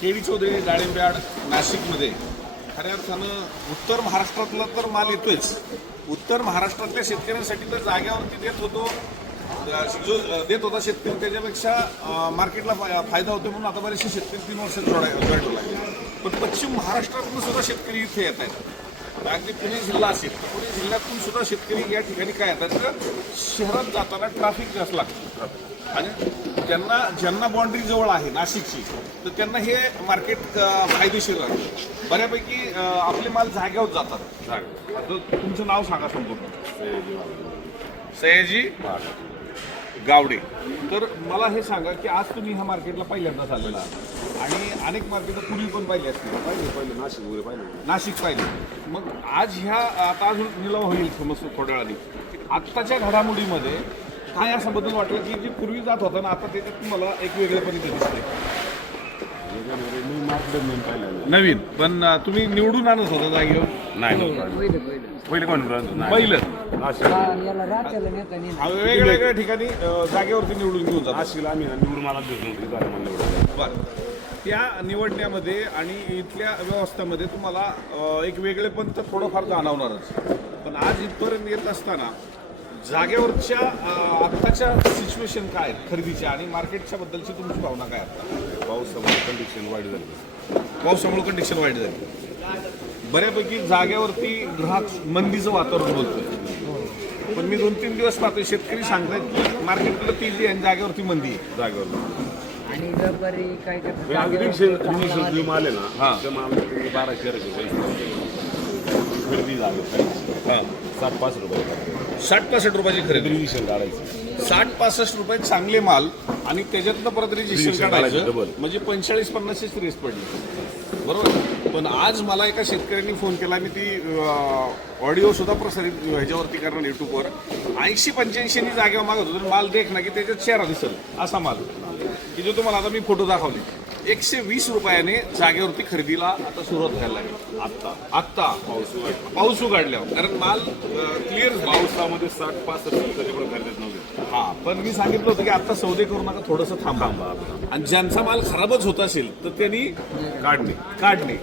केवी चौधरी डाळिंब्याड नाशिकमध्ये. खऱ्या अर्थानं उत्तर महाराष्ट्रातला तर माल येतोयच. उत्तर महाराष्ट्रातल्या शेतकऱ्यांसाठी तर जाग्यावरती देत होतो जो देत होता शेतकरी त्याच्यापेक्षा मार्केटला फायदा होतो म्हणून आता बरेचसे शेतकरी तीन वर्ष जोडाय जॉईन लागले पण पश्चिम महाराष्ट्रातून सुद्धा शेतकरी इथे येत आहेत. अगदी पुणे जिल्हा असेल. तर पुणे जिल्ह्यातून सुद्धा शेतकरी या ठिकाणी काय येतात तर शहरात जाताना ट्रॅफिक जास्त लागतं. आणि त्यांना ज्यांना बाँड्री जवळ आहे नाशिकची तर त्यांना हे मार्केट फायदेशीर राहतं. बऱ्यापैकी आपले माल जाग्यावर जातात. आता तुमचं नाव सांगा संपूर्ण. सयाजी गावडे. तर मला हे सांगा की आज तुम्ही ह्या मार्केटला पहिल्यांदाच आलेला आहात. आणि अनेक मार्केट पूर्वी पण पाहिली असतील. पाहिजे पहिले नाशिक वगैरे पाहिजे नाशिक पाहिजे मग आज ह्या आता अजून निलाव होईल समज थोड्या वेळाने. आत्ताच्या घडामोडीमध्ये काय असा बदल वाटला की जे पूर्वी जात होता ना आता त्याच्यात तुम्हाला एक वेगळेपणी दिसते वेगळे मी मार्केट नेऊन पाहिलं नवीन पण अं, तुम्ही निवडून आणत होता जागेवर नाही. पहिले. कोण नाही. पहिलं. नाशिक याला रात्याला नेता नाही वेगवेगळ्या ठिकाणी अं, जागेवरती निवडून घेऊन जातात नाशिकला आम्ही ना निवडून मला देत नव्हती झालं म्हणलं एवढं. बरं. त्या निवडण्यामध्ये आणि इथल्या व्यवस्थेमध्ये तुम्हाला अं, एक वेगळेपण तर थोडंफार जाणवणारच. पण आज इथपर्यंत येत असताना जागेवरच्या अं, आत्ताच्या सिच्युएशन काय आहेत? खरेदीच्या आणि मार्केटच्या बद्दलची तुमची भावना काय आता? पावसामुळे कंडिशन वाईट झाली. पावसामुळे कंडिशन वाईट झाली. बऱ्यापैकी जागेवरती ग्राहक मंदीचं वातावरण बोलतोय पण मी दोन तीन दिवस पाहतोय शेतकरी सांगतायत की मार्केटला तेजी आहे आणि जागेवरती मंदी आहे. जागेवर आणि काय करतात हे रिनिशियल माल आले ना हा. माल बाराशे रुपये खरेदी झाली. हां. सात पाच रुपये. साठ पासष्ट रुपयाची खरेदी. रिनिशियल काढायची. साठ पासष्ट रुपये चांगले माल आणि त्याच्यातनं परत रजिस्ट्रेशन Registration काढायचं काढायचं, double. म्हणजे पंचेचाळीस पन्नासचीच रेस पडली. बरोबर? पण आज मला एका शेतकऱ्यांनी फोन केला मी ती ऑडिओ सुद्धा प्रसारित ह्याच्यावरती करणार युट्यूबवर ऐंशी पंच्याऐंशी जागेवर मागत होतो माल देख ना की त्याच्यात चेहरा दिसेल असा माल. की जो तुम्हाला आता मी फोटो दाखवले. एकशे वीस रुपयाने जागेवरती खरेदीला आता सुरुवात व्हायला लागली. आत्ता. आत्ता पाऊस पाऊस उघडल्यावर कारण माल क्लिअर पावसामध्ये साठ कधी पण खरेदीत नव्हते हा पण मी सांगितलं होतं की आता सौदे करू नका थोडंसं थांबा. आणि ज्यांचा माल खराबच होत असेल तर त्यांनी काढणे. काढणे.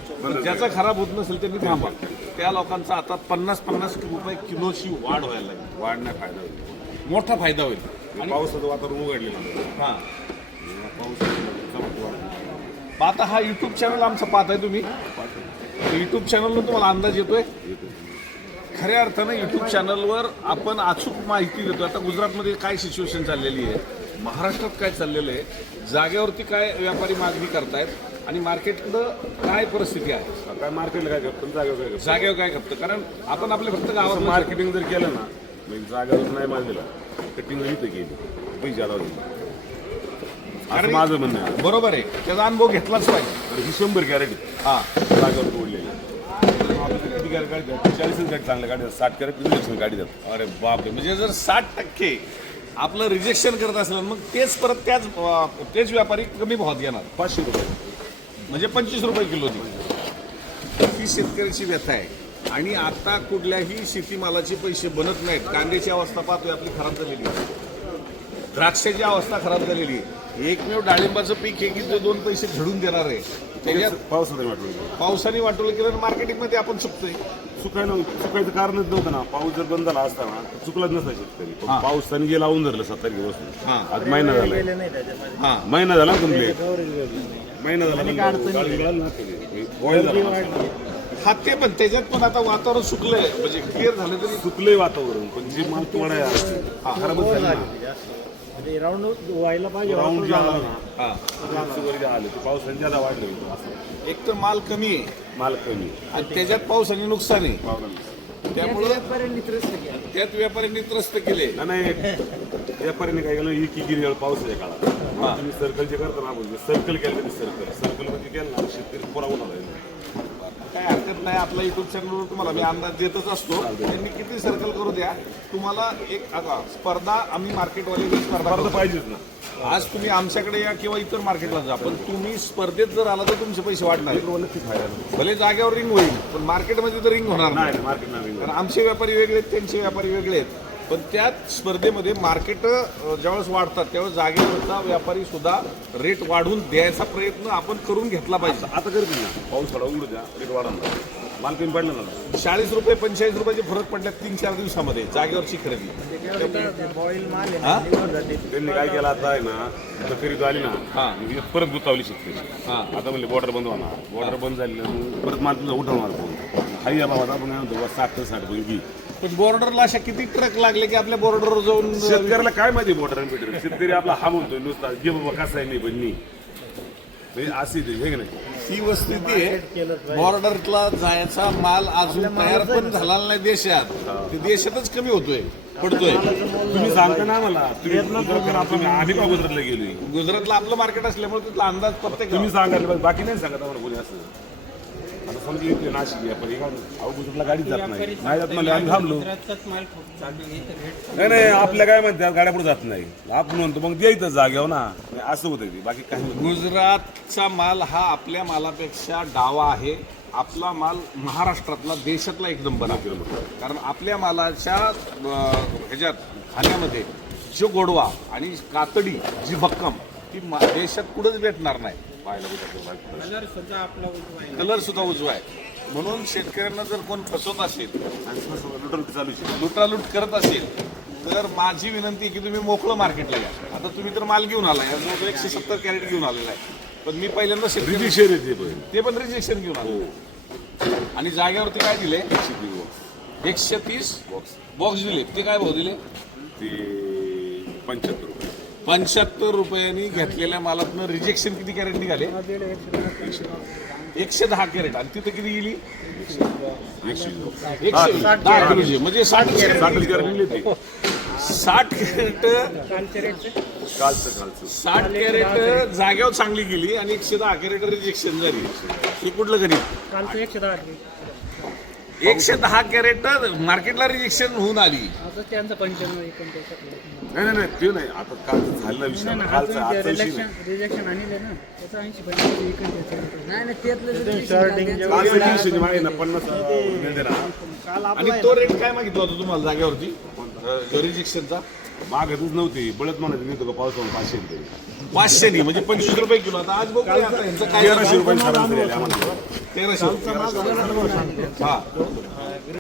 ज्याचा खराब होत नसेल त्यांनी थांबा. त्या लोकांचा आता पन्नास पन्नास रुपये किलोची वाढ व्हायला लागली. वाढण्या फायदा होईल. मोठा फायदा होईल. आणि पावसाचं वातावरण उघडलेलं हा. पाऊस. मग आता हा युट्यूब चॅनल आमचा पाहताय तुम्ही. युट्यूब चॅनलवर तुम्हाला अंदाज येतोय. खऱ्या अर्थानं युट्यूब चॅनलवर आपण अचूक माहिती देतो आता गुजरातमध्ये काय सिच्युएशन चाललेली आहे? महाराष्ट्रात काय चाललेलं आहे? जागेवरती काय व्यापारी मागणी करतायत? आणि मार्केटकडं काय परिस्थिती आहे? काय मार्केटला काय करतो जागेवर काय करतो? जागेवर काय करतं? कारण आपण आपल्या फक्त गावात मार्केटिंग जर केलं ना म्हणजे जागेवर नाही माल दिला कटिंग इथं केली. पैसे आला असं माझं म्हणणं आहे. बरोबर आहे. त्याचा अनुभव घेतलाच पाहिजे. तर ही शंभर कॅरेट हा. जागेवर तोडलेली. आपण किती कॅरेट काढतात चाळीसच कॅरेट चांगले काढतात साठ कॅरेट इंजेक्शन काढतात. अरे बापरे. म्हणजे जर साठ टक्के आपलं रिजेक्शन करत असेल मग तेच परत त्याच अं, तेच व्यापारी कमी भावात घेणार पाचशे रुपये. म्हणजे पंचवीस रुपये किलो ही शेतकऱ्याची व्यथा आहे. आणि आता कुठल्याही शेतीमालाचे पैसे बनत नाहीत. कांद्याची अवस्था पाहतोय आपली खराब झालेली आहे. द्राक्षाची अवस्था खराब झालेली आहे. एकमेव डाळिंबाचं पीक आहे की जे दोन पैसे झडून देणार आहे. त्याच्यात पावसात वाटलं पावसाने वाटवलं गेलं मार्केटिंगमध्ये आपण चुकतोय. सुकायला सुकायचं कारणच नव्हतं ना. पाऊस जर बंद झाला असता ना तर चुकलाच नसता शेतकरी. पण हा. पावसाने गेला लावून धरलं सत्तर दिवस हा. आज महिना झाला. हा. महिना झाला कंप्लीट महिना झाला. हा ते पण. त्याच्यात पण आता वातावरण सुकलंय. म्हणजे क्लिअर झालं तरी सुकलंय वातावरण पण जे माल तोडाय खराबच झालं. राऊंड व्हायला पाहिजे राऊंड जे आला ना हा. जे आले ते पावसाने ज्यादा वाढलं होतं. असं. एक तर माल कमी आहे. माल कमी आणि त्याच्यात पावसाने नुकसान आहे. पावलं त्यामुळं व्यापाऱ्यांनी त्रस्त केलं. त्यात व्यापाऱ्यांनी त्रस्त केले. नाही व्यापाऱ्याने काय केलं? एक गिरी पावसाच्या काळात. मग तुम्ही सर्कल जे करता ना आपण. सर्कल केलं कधी सर्कल सर्कलमध्ये केलं ना शेतकरी पुरा उन्हाला काय हरकत नाही आपला युट्यूब चॅनलवर तुम्हाला मी अंदाज देतच असतो. त्यांनी किती सर्कल करू द्या. तुम्हाला एक आता स्पर्धा आम्ही मार्केटवाले स्पर्धा करतो. पाहिजेच ना. आज तुम्ही आमच्याकडे या किंवा इतर मार्केटला जा पण तुम्ही स्पर्धेत जर आला तर तुमचे पैसे वाढणार. फायदा. भले जागेवर रिंग होईल पण मार्केटमध्ये तर रिंग होणार नाही नाही. मार्केट कारण आमचे व्यापारी वेगळे आहेत त्यांचे व्यापारी वेगळे आहेत. पण त्याच स्पर्धेमध्ये मार्केट ज्यावेळेस वाढतात त्यावेळेस जागेवरचा व्यापारी सुद्धा रेट वाढवून द्यायचा प्रयत्न आपण करून घेतला पाहिजे. आता करतील ना? पाऊस थोडा उघडू द्या रेट वाढवणार. माल कमी पडला ना? चाळीस रुपये पंचेचाळीस रुपयाचे फरक पडल्यात तीन चार दिवसामध्ये जागेवरची खरेदी. बॉईल माल. त्यांनी काय केलं आता आहे ना खरेदी आली ना परत गुतावली शेतकरी. हा. आता म्हणले बॉर्डर बंद होणार. बॉर्डर बंद झाली परत माल तुझा उठवणार हाई या आपण साठ साठ घे. पण बॉर्डरला अशा किती ट्रक लागले की आपल्या बॉर्डरवर जाऊन शेतकऱ्याला काय माहिती बॉर्डर बिटर शेतकरी आपला हा म्हणतोय नुसता घे बाबा कसा आहे नाही पण म्हणजे अशी ते हे की नाही? ही वस्तुस्थिती आहे बॉर्डरला जायचा माल अजून तयार पण झाला नाही देशात. ते देशातच कमी होतोय पडतोय. तुम्ही सांगता ना मला तुम्ही गुजरात करा, तुम्ही आम्ही का गुजरातला गेलोय. गुजरातला आपलं मार्केट असल्यामुळे तिथला अंदाज प्रत्येक तुम्ही सांगाल पण बाकी नाही सांगत आम्हाला कोणी असं. आता समजा इथे नाशिक आहे पण एका अहो गुजरातला गाडीच जात नाही. नाही जात म्हणले आम्ही थांबलो. नाही नाही आपल्या काय म्हणतात गाड्या पुढे जात नाही. आपण म्हणतो मग द्यायचं जागेवर ना. नाही, असं होतं ते बाकी काही नाही. गुजरातचा माल हा आपल्या मालापेक्षा डावा आहे. आपला माल महाराष्ट्रातला देशातला एक नंबर आहे. कारण आपल्या मालाच्या अं, ह्याच्यात खाण्यामध्ये जो गोडवा आणि कातडी जी भक्कम ती मा- देशात कुठंच भेटणार नाही. कलर सुद्धा उजवा आहे. म्हणून शेतकऱ्यांना जर कोण फसवत असेल आहे. लुटालूट करत असेल तर माझी विनंती आहे की तुम्ही मोकळं मार्केटला या. आता तुम्ही तर माल घेऊन आलाय. जवळजवळ एकशे सत्तर कॅरेट घेऊन आलेला आहे. पण मी पहिल्यांदा रिजेक्शन येते पण. ते पण रिजेक्शन घेऊन आलो. आणि जागेवरती काय दिले? एकशे तीस बॉक्स दिले. ते काय भाव दिले? ते पंच्याहत्तर. रुपये पंच्याहत्तर रुपयांनी घेतलेल्या मालातनं रिजेक्शन किती कॅरेट निघाले? एकशे दहा कॅरेट आणि तिथं किती गेली? एकशे दहा किलोची म्हणजे साठ साठच कॅरेट कॅरेट निघले ते. साठ कॅरेट कालचं कालचं. साठ कॅरेट जाग्यावर चांगली गेली आणि एकशे दहा कॅरेट रिजेक्शन झाली. हे कुठलं गणित? कालचं एकशे दहा एकशे दहा कॅरेट मार्केटला रिजेक्शन होऊन आली. आता त्यांचं पंच्याण्णव एकोणपन्नास नाही नाही नाही ते नाही. आता झालेला विषय आता. कालचा आजचा विषय नाही रिजेक्शन आणले ना त्याचा ऐंशी पंच्याण्णव नाही नाही त्यातलं कालचा विषय नाही, मागे ना पन्नास काल आणि तो रेट काय मागितला होता तुम्हाला जागेवरती? रिजेक्शनचा मागतच नव्हती. बळत म्हणत मी तुला पावसावर पाचशे रुपये पाचशे नी म्हणजे पंचवीस रुपये किलो. आता आज काय तेराशे रुपये सरासरी आले आम्हाला. तेराशे रुपये. हा.